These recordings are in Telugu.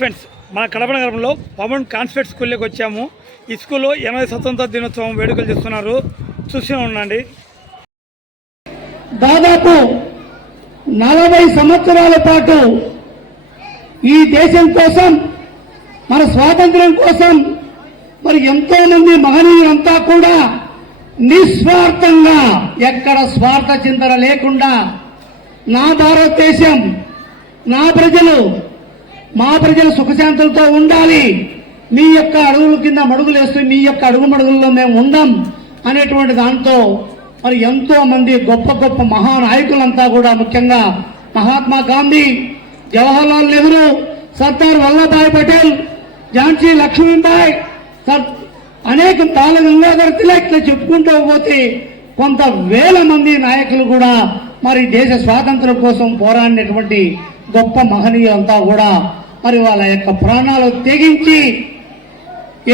ఫ్రెండ్స్, మన కడప నగరంలో పవన్ కాన్స్పెక్ట్ స్కూల్లోకి వచ్చాము. ఈ స్కూల్లో 80 స్వతంత్ర దినోత్సవం వేడుకలు చేస్తున్నారు. చూస్తూ ఉండండి. దాదాపు 40 సంవత్సరాల పాటు ఈ దేశం కోసం, మన స్వాతంత్ర్యం కోసం మరి ఎంతో మంది మహనీయులంతా కూడా నిస్వార్థంగా, ఎక్కడ స్వార్థ చింతన లేకుండా నా భారతదేశం, నా ప్రజలు, మా ప్రజలు సుఖశాంతులతో ఉండాలి, మీ యొక్క అడుగుల కింద మడుగులు వేస్తూ మీ యొక్క అడుగు మడుగుల్లో మేము ఉందాం అనేటువంటి దాంతో మరి ఎంతో మంది గొప్ప గొప్ప మహానాయకులంతా కూడా, ముఖ్యంగా మహాత్మా గాంధీ, జవహర్లాల్ నెహ్రూ, సర్దార్ వల్లభాయ్ పటేల్, ఝాన్సీ లక్ష్మీబాయి, అనేక బాల గంగాధర్ తిలక్, ఇట్లా చెప్పుకుంటూ పోతే కొంత వేల మంది నాయకులు కూడా మరి దేశ స్వాతంత్రం కోసం పోరాడినటువంటి గొప్ప మహనీయులంతా కూడా మరి వాళ్ళ యొక్క ప్రాణాలు తెగించి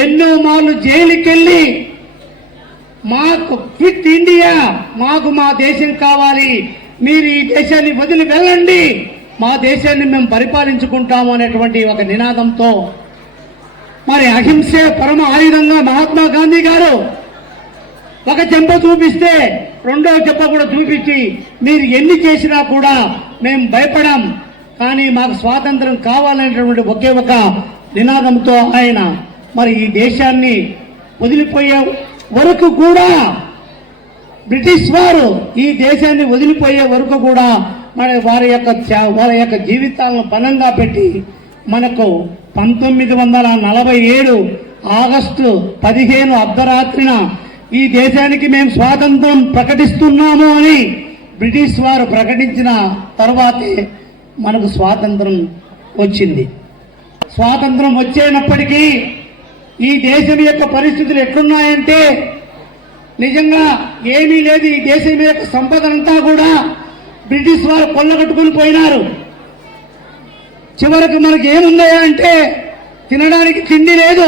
ఎన్నో మార్లు జైలుకెళ్ళి మాకు క్విట్ ఇండియా, మాకు మా దేశం కావాలి, మీరు ఈ దేశాన్ని వదిలి వెళ్ళండి, మా దేశాన్ని మేము పరిపాలించుకుంటాము అనేటువంటి ఒక నినాదంతో మరి అహింసే పరమ ఆయుధంగా మహాత్మా గాంధీ గారు ఒక చెంప చూపిస్తే రెండో చెంప కూడా చూపించి మీరు ఎన్ని చేసినా కూడా మేము భయపడాం, కానీ మాకు స్వాతంత్రం కావాలనేటువంటి ఒకే ఒక నినాదంతో ఆయన మరి ఈ దేశాన్ని వదిలిపోయే వరకు కూడా, బ్రిటిష్ వారు ఈ దేశాన్ని వదిలిపోయే వరకు కూడా మన వారి యొక్క జీవితాలను పణంగా పెట్టి మనకు 1947 ఆగస్టు 15 అర్ధరాత్రిన ఈ దేశానికి మేము స్వాతంత్రం ప్రకటిస్తున్నాము అని బ్రిటిష్ వారు ప్రకటించిన తర్వాతే మనకు స్వాతంత్రం వచ్చింది. స్వాతంత్రం వచ్చేనప్పటికీ ఈ దేశం యొక్క పరిస్థితులు ఎట్లున్నాయంటే నిజంగా ఏమీ లేదు. ఈ దేశం యొక్క సంపదనంతా కూడా బ్రిటిష్ వారు కొల్లగొట్టుకుని పోయినారు. చివరకు మనకి ఏముందయా అంటే తినడానికి తిండి లేదు,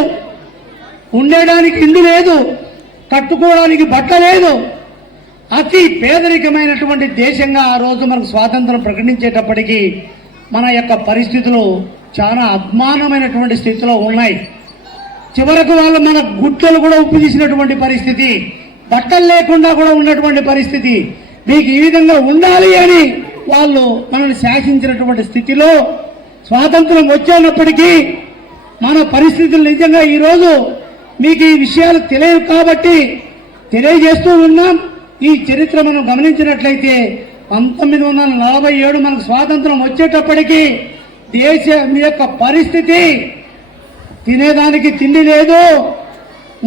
ఉండడానికి ఇల్లు లేదు, కట్టుకోవడానికి బట్ట లేదు. అతి పేదరికమైనటువంటి దేశంగా ఆ రోజు మనకు స్వాతంత్రం ప్రకటించేటప్పటికీ మన యొక్క పరిస్థితులు చాలా అద్మానమైనటువంటి స్థితిలో ఉన్నాయి. చివరకు వాళ్ళు మన గుట్టలు కూడా ఉప్పు తీసినటువంటి పరిస్థితి, బట్టలు లేకుండా కూడా ఉన్నటువంటి పరిస్థితి. మీకు ఈ విధంగా ఉండాలి అని వాళ్ళు మనల్ని శాసించినటువంటి స్థితిలో స్వాతంత్రం వచ్చేటప్పటికీ మన పరిస్థితులు నిజంగా ఈరోజు మీకు ఈ విషయాలు తెలియవు కాబట్టి తెలియజేస్తూ ఉన్నాం. ఈ చరిత్ర మనం గమనించినట్లయితే 1947 మనకు స్వాతంత్రం వచ్చేటప్పటికీ దేశం యొక్క పరిస్థితి, తినేదానికి తిండి లేదు,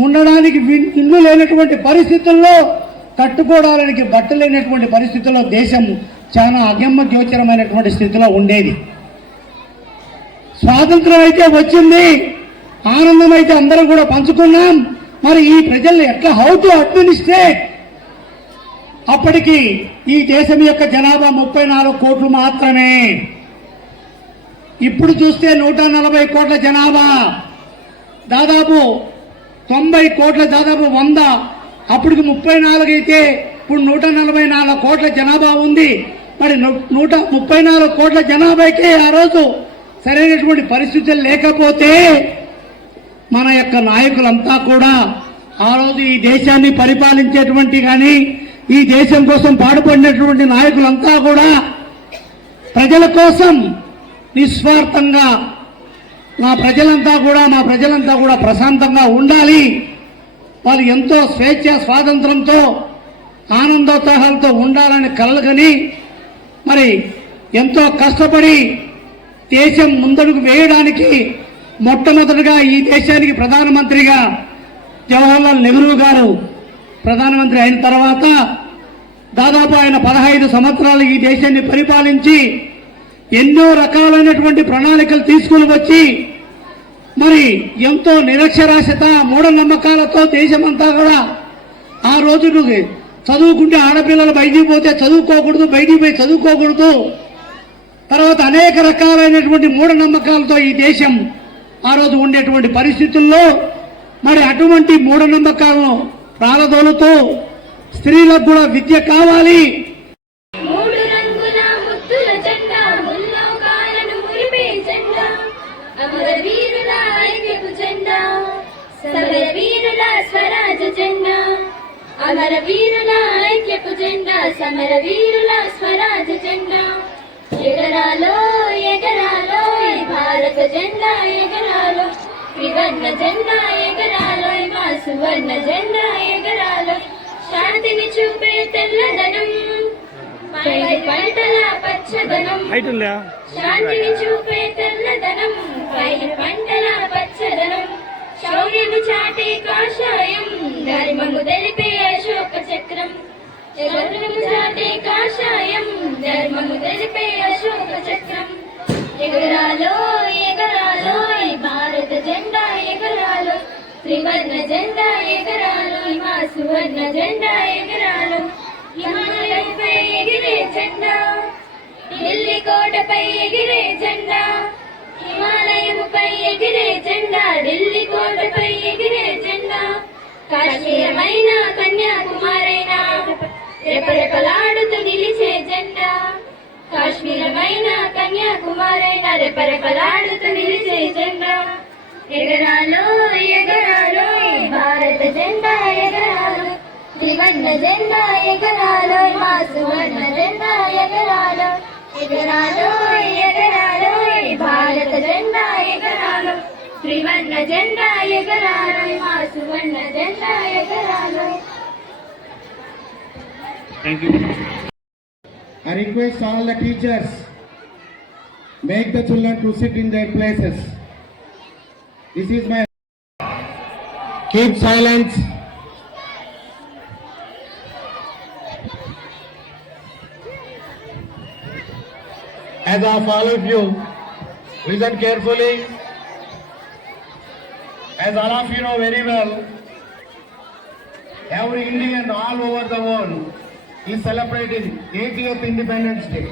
ఉండడానికి ఇల్లు లేనటువంటి పరిస్థితుల్లో, కట్టుకోవడానికి బట్టలు లేనటువంటి పరిస్థితుల్లో దేశం చాలా అగమ్య గోచరమైనటువంటి స్థితిలో ఉండేది. స్వాతంత్రం అయితే వచ్చింది, ఆనందం అయితే అందరం కూడా పంచుకున్నాం. మరి ఈ ప్రజల్ని ఎట్లా హౌ టు అడ్మినిస్ట్రేట్, అప్పటికి ఈ దేశం యొక్క జనాభా 34 కోట్లు మాత్రమే. ఇప్పుడు చూస్తే 140 కోట్ల జనాభా, దాదాపు 90 కోట్ల, దాదాపు 100. అప్పటికి 34 అయితే ఇప్పుడు 144 కోట్ల జనాభా ఉంది. మరి 134 కోట్ల జనాభాకే ఆ రోజు సరైనటువంటి పరిస్థితులు లేకపోతే మన యొక్క నాయకులంతా కూడా ఆ రోజు ఈ దేశాన్ని పరిపాలించేటువంటి కానీ ఈ దేశం కోసం పాటుపడినటువంటి నాయకులంతా కూడా ప్రజల కోసం నిస్వార్థంగా మా ప్రజలంతా కూడా ప్రశాంతంగా ఉండాలి, వాళ్ళు ఎంతో స్వేచ్ఛ స్వాతంత్రంతో ఆనందోత్సాహాలతో ఉండాలని కలలుగని మరి ఎంతో కష్టపడి దేశం ముందడుగు వేయడానికి మొట్టమొదటిగా ఈ దేశానికి ప్రధానమంత్రిగా జవహర్లాల్ నెహ్రూ గారు ప్రధానమంత్రి అయిన తర్వాత దాదాపు ఆయన 15 సంవత్సరాలు ఈ దేశాన్ని పరిపాలించి ఎన్నో రకాలైనటువంటి ప్రణాళికలు తీసుకుని వచ్చి మరి ఎంతో నిరక్షరాస్యత, మూఢనమ్మకాలతో దేశమంతా కూడా ఆ రోజు చదువుకుంటే ఆడపిల్లలు బయటికి పోతే చదువుకోకూడదు, బయటికి పోయి చదువుకోకూడదు, తర్వాత అనేక రకాలైనటువంటి మూఢనమ్మకాలతో ఈ దేశం ఆ రోజు ఉండేటువంటి పరిస్థితుల్లో మరి అటువంటి మూఢనమ్మకాలను ప్రాలదోలుతూ స్త్రీలకు కూడా విద్య కావాలి, అమర జెండా అమర వీరుల ఐక్యపు జెండా సమర వీరుల స్వరాజ జెండా ఎగరాలో ఎగరాలో ఈ భారత జెండా ఎగరాలో త్రివర్ణ జెండా ఎగరాలో మా సువర్ణ జెండా ఎగరాలో శాంతిని చూపే తెల్లదనం పైరు పంటల పచ్చదనం శాంతిని చూపే తెల్లదనం పైరు పంటల పచ్చదనం శౌర్యము చాటే కాషాయం ధర్మము తెలిపే అశోక చక్రం శౌర్యము చాటే కాషాయం ధర్మము తెలిపే అశోక చక్రం ఎగరాలో ఎగరాలో ఈ భారత జెండా ఎగరాలో త్రివర్ణ జెండా ఎగరాలో మా సువర్ణ జెండా ఎగరాలో హిమాలయంపై ఎగిరే జెండా ఢిల్లీ కోటపై ఎగిరే జెండా హిమాలయముపై ఎగిరే జెండా ఢిల్లీ కోటపై ఎగిరే జెండా కాశ్మీరమైన కన్యాకుమారైనా రెపరెపలాడుతూ నిలిచే జెండా కాశ్మీరమైన కన్యాకుమారైనా రెపరెపలాడుతూ నిలిచే జెండా ఎగరాలో ఎగరాలో భారత జెండా ఎగరాలో త్రివర్ణ జెండా ఎగరాలో మా సువర్ణ జెండా ఎగరాలో ఎగరాలో ఎగరాలో భారత జెండా ఎగరాలో త్రివర్ణ జెండా ఎగరాలో మా సువర్ణ జెండా ఎగరాలో. Thank you. I request all the teachers, make the children to sit in their places. This is my. Keep silence. As of all of you, listen carefully. As all of you know very well, every Indian all over the world is celebrating 80th Independence Day.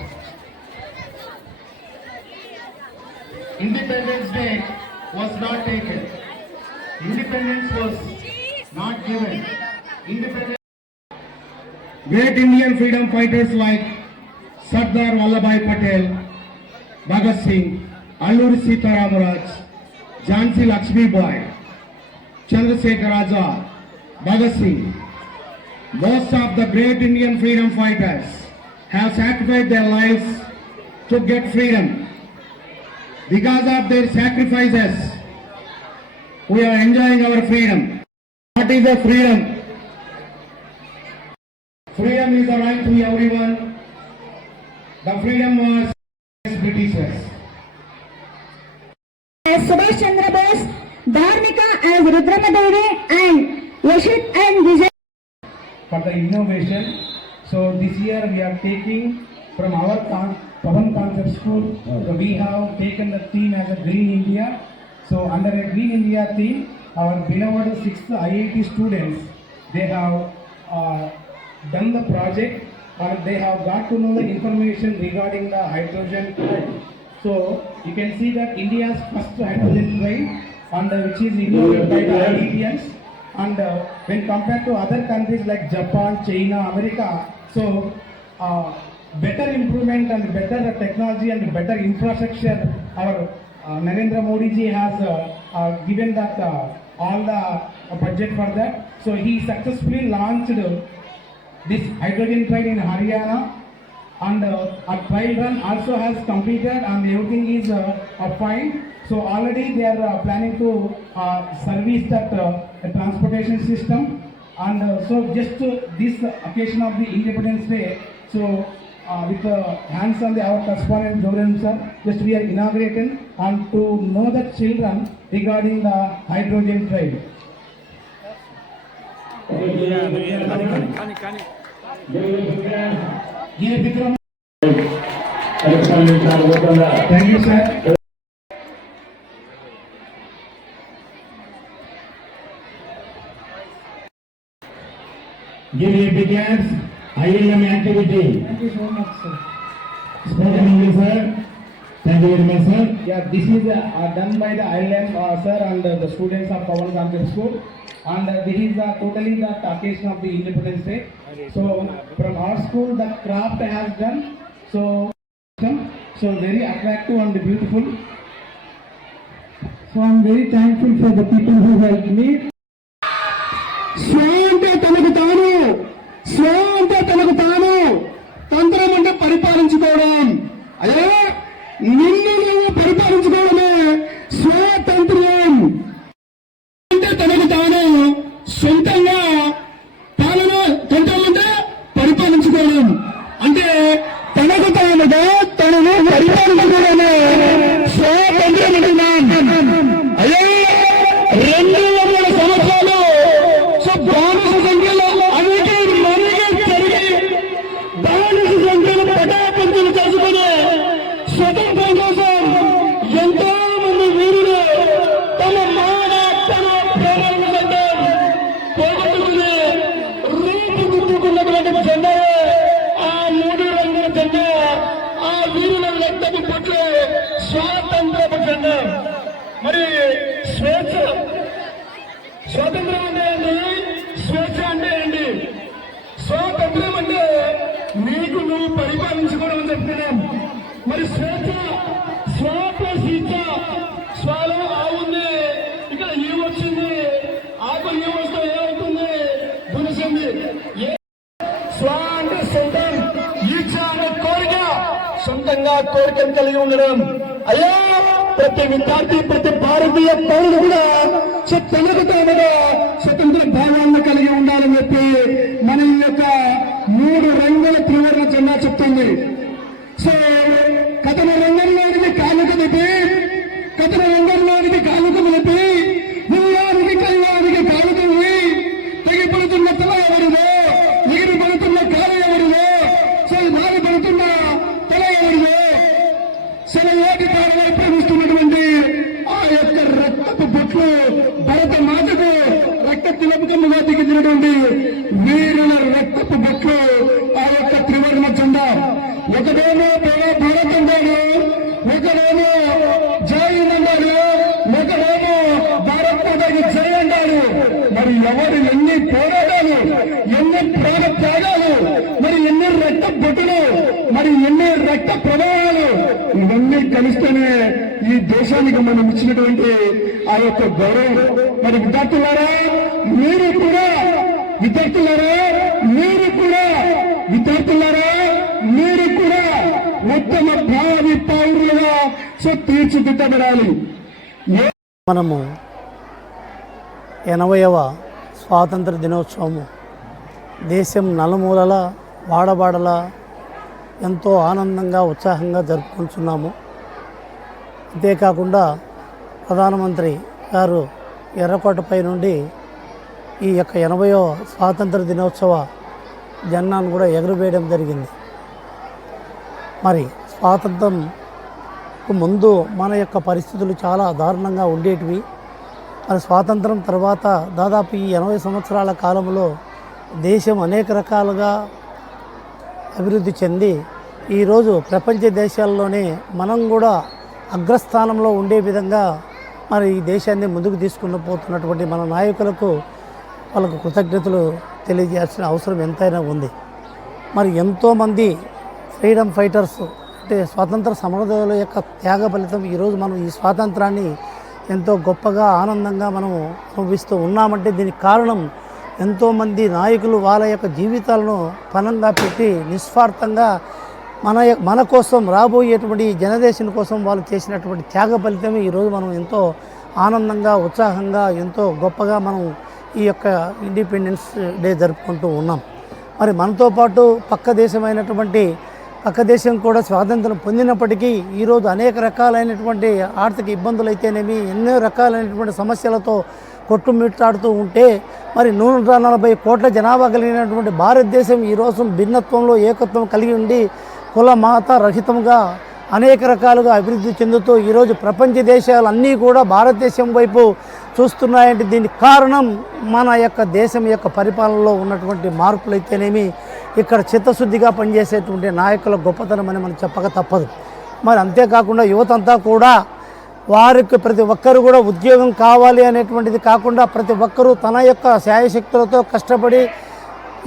Independence Day was not taken. Independence was not given. Independence. Great Indian freedom fighters like Sardar Vallabhbhai Patel, Bhagat Singh, Alluri Sita Ramaraj, Jhansi Lakshmi Bai, Chandrasekhar Azad, Bhagat Singh. Most of the great Indian freedom fighters have sacrificed their lives to get freedom. Because of their sacrifices, we are enjoying our freedom. What is the freedom? Freedom is the right to everyone. The freedom was Britishers. As Subhash Chandra Bose, Dharmika as Rudramadevi and Yashit and Vijay. For the innovation, so this year we are taking from our Pavan Concept School, so we have taken the theme as a Green India. So under a Green India theme, our beloved 6th IIT students, they have done the project, or they have got to know the information regarding the hydrogen train. So you can see that India's first hydrogen train, and which is innovated by the IITians. And when compared to other countries like Japan, China, America, so better improvement and better technology and better infrastructure, our Narendra Modi ji has given that all the budget for that. So he successfully launched this hydrogen train in Haryana, and a trial run also has completed and everything is fine. So already they are planning to service that transportation system, and so just this occasion of the Independence Day, so with hands on our correspondent Joran sir, just we are inaugurating and to know the children regarding the hydrogen train. Thank you, sir. Give a big hands. ILM activity. Thank you so much, sir. Spoken English, sir. Thank you very much, sir. Yeah, this is done by the ILM sir and the students of Pawan Concept School, and this is totally the occasion of the Independence Day. So from our school, the craft has done so very attractive and beautiful. So I'm very thankful for the people who helped me. పరిపాలించుకోవడం. అయ్యా నిన్ను నువ్వు పరిపాలించుకోవడమే స్వాతంత్ర్యం. అంటే తనకు తాను సొంతంగా పాలన కొంటామంటే పరిపాలించుకోవడం అంటే తనకు తానుగా తనను పరిపాలించుకోవడమే స్వాతంత్ర్యం అంటున్నాం. అయ్యా 200 సంవత్సరాలు బానిస సంఖ్యలో అనేక మరిగా జరిగి బానిస సంఖ్యలు పటాపంచులు చేసుకుని స్వతంత్రం కోసం ఎంతో మంది వీరులు తమ మాన తన ప్రాణాలను సైతం పోగొట్టుకుని రూపుదిద్దుకున్నటువంటి జెండా ఆ 3 రంగుల జెండా, ఆ వీరుల రక్తపు పట్ల స్వాతంత్రపు జెండా. మరి స్వేచ్ఛ, స్వాతంత్రం అంటే ఏంటి, స్వేచ్ఛ అంటే ఏంటి? స్వాతంత్రం అంటే నీకు నువ్వు పరిపాలించుకోవడం అని చెప్తున్నాం. మరి స్వేచ్ఛ, స్వ ప్లస్ ఇచ్చ, స్వాలో ఆ ఉంది, ఇక్కడ ఈ వచ్చింది, ఆకు ఈ వస్తే ఏమవుతుంది, దునిసింది. స్వ అంటే సొంతం, ఈచ్చ అంటే కోరిక, సొంతంగా కోరికను కలిగి ఉండడం. అయ్యా ప్రతి విద్యార్థి, ప్రతి భారతీయ పౌరుడు కూడా తనకు తానుగా స్వతంత్ర భావాలను కలిగి ఉండాలని చెప్పి మన ఈ యొక్క 3 రంగుల త్రివర్ణ జెండా చెప్తుంది. సో కథన రంగంలోనికి కానుక నిపి, కథన రంగంలోనికి కానుక నిలిపి, నిల్లానికి కల్లానికి కానుకని తెగిపడుతున్న తల ఎవరిదో, ఎగిరి పడుతున్న కాలు ఎవరిదో, సో మారి పడుతున్న తల ఎవరిదో, సెలయేటి కారణాలు ప్రేమిస్తున్నటువంటి ఆ యొక్క రక్తపు బొట్లు భరత మాతకు రక్త తిలకముగా దిగించినటువంటి వీరుల రక్తపు బొట్లు ఆ యొక్క త్రివర్ణ జెండా. ఒకడేమో భారతంగాను, ఒకడేమో జై అన్నాడు, ఒకడేమో భారత్ మాతకి జై అన్నాడు. మరి ఎవరు ఎన్ని పోరాటాలు, ఎన్ని ప్రాణ త్యాగాలు, మరి ఎన్ని రక్త బొట్టులు, మరి ఎన్ని రక్త ప్రవాహాలు, ఇవన్నీ కలిస్తేనే ఈ దేశానికి మనం ఇచ్చినటువంటి ఆ యొక్క గౌరవం. మరి విద్యార్థులారా మీరు కూడా, విద్యార్థులారా మీరు కూడా, విద్యార్థులారా మీరు కూడా ఉత్తమ భావి పౌరులుగా తీర్చిదిద్దబడాలి. మనము 80వ స్వాతంత్ర దినోత్సవము దేశం నలుమూలల వాడబాడల ఎంతో ఆనందంగా ఉత్సాహంగా జరుపుకుంటున్నాము. అంతేకాకుండా ప్రధానమంత్రి గారు ఎర్రకోటపై నుండి ఈ యొక్క 80వ స్వాతంత్ర దినోత్సవ జెండాను కూడా ఎగురవేయడం జరిగింది. మరి స్వాతంత్రంకు ముందు మన యొక్క పరిస్థితులు చాలా దారుణంగా ఉండేటివి. మరి స్వాతంత్రం తర్వాత దాదాపు ఈ 80 సంవత్సరాల కాలంలో దేశం అనేక రకాలుగా అభివృద్ధి చెంది ఈరోజు ప్రపంచ దేశాల్లోనే మనం కూడా అగ్రస్థానంలో ఉండే విధంగా మరి ఈ దేశాన్ని ముందుకు తీసుకుని పోతున్నటువంటి మన నాయకులకు వాళ్ళకు కృతజ్ఞతలు తెలియజేయాల్సిన అవసరం ఎంతైనా ఉంది. మరి ఎంతోమంది ఫ్రీడమ్ ఫైటర్స్ అంటే స్వాతంత్ర సమరయోధుల యొక్క త్యాగ ఫలితం ఈరోజు మనం ఈ స్వాతంత్రాన్ని ఎంతో గొప్పగా ఆనందంగా మనం అనుభవిస్తూ ఉన్నామంటే దీనికి కారణం ఎంతోమంది నాయకులు వాళ్ళ యొక్క జీవితాలను పణంగా పెట్టి నిస్వార్థంగా మన కోసం రాబోయేటువంటి జనరేషన్ కోసం వాళ్ళు చేసినటువంటి త్యాగ ఫలితమే ఈరోజు మనం ఎంతో ఆనందంగా ఉత్సాహంగా ఎంతో గొప్పగా మనం ఈ యొక్క ఇండిపెండెన్స్ డే జరుపుకుంటూ ఉన్నాం. మరి మనతో పాటు పక్క దేశం కూడా స్వాతంత్రం పొందినప్పటికీ ఈరోజు అనేక రకాలైనటువంటి ఆర్థిక ఇబ్బందులు అయితేనేమి ఎన్నో రకాలైనటువంటి సమస్యలతో కొట్టుమిట్టాడుతూ ఉంటే మరి 140 కోట్ల జనాభా కలిగినటువంటి భారతదేశం ఈరోజు భిన్నత్వంలో ఏకత్వం కలిగి ఉండి కుల మత రహితంగా అనేక రకాలుగా అభివృద్ధి చెందుతూ ఈరోజు ప్రపంచ దేశాలన్నీ కూడా భారతదేశం వైపు చూస్తున్నాయంటే దీనికి కారణం మన యొక్క దేశం యొక్క పరిపాలనలో ఉన్నటువంటి మార్పులు అయితేనేమి ఇక్కడ చిత్తశుద్ధిగా పనిచేసేటువంటి నాయకుల గొప్పతనం అని మనం చెప్పక తప్పదు. మరి అంతేకాకుండా యువతంతా కూడా వారికి ప్రతి ఒక్కరు కూడా ఉద్యోగం కావాలి అనేటువంటిది కాకుండా ప్రతి ఒక్కరూ తన యొక్క శాయశక్తులతో కష్టపడి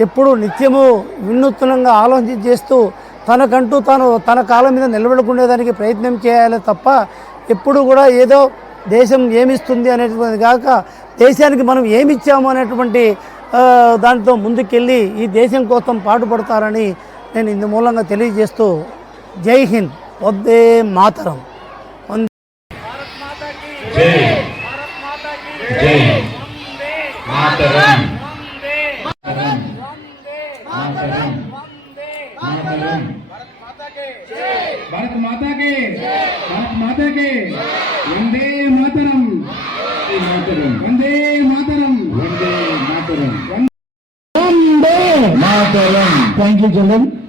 ఎప్పుడూ నిత్యము వినూత్నంగా ఆలోచన చేస్తూ తనకంటూ తన కాలం మీద నిలబడుకునేదానికి ప్రయత్నం చేయాలి తప్ప ఎప్పుడు కూడా ఏదో దేశం ఏమిస్తుంది అనేటువంటిది కాక దేశానికి మనం ఏమిచ్చాము అనేటువంటి దాంతో ముందుకెళ్ళి ఈ దేశం కోసం పాటుపడతారని నేను ఇందు మూలంగా తెలియజేస్తూ జై హింద్, వందే మాతరం. भारत माता के Vande Mataram, Vande Mataram, Vande Mataram, Vande Mataram. Thank you, children.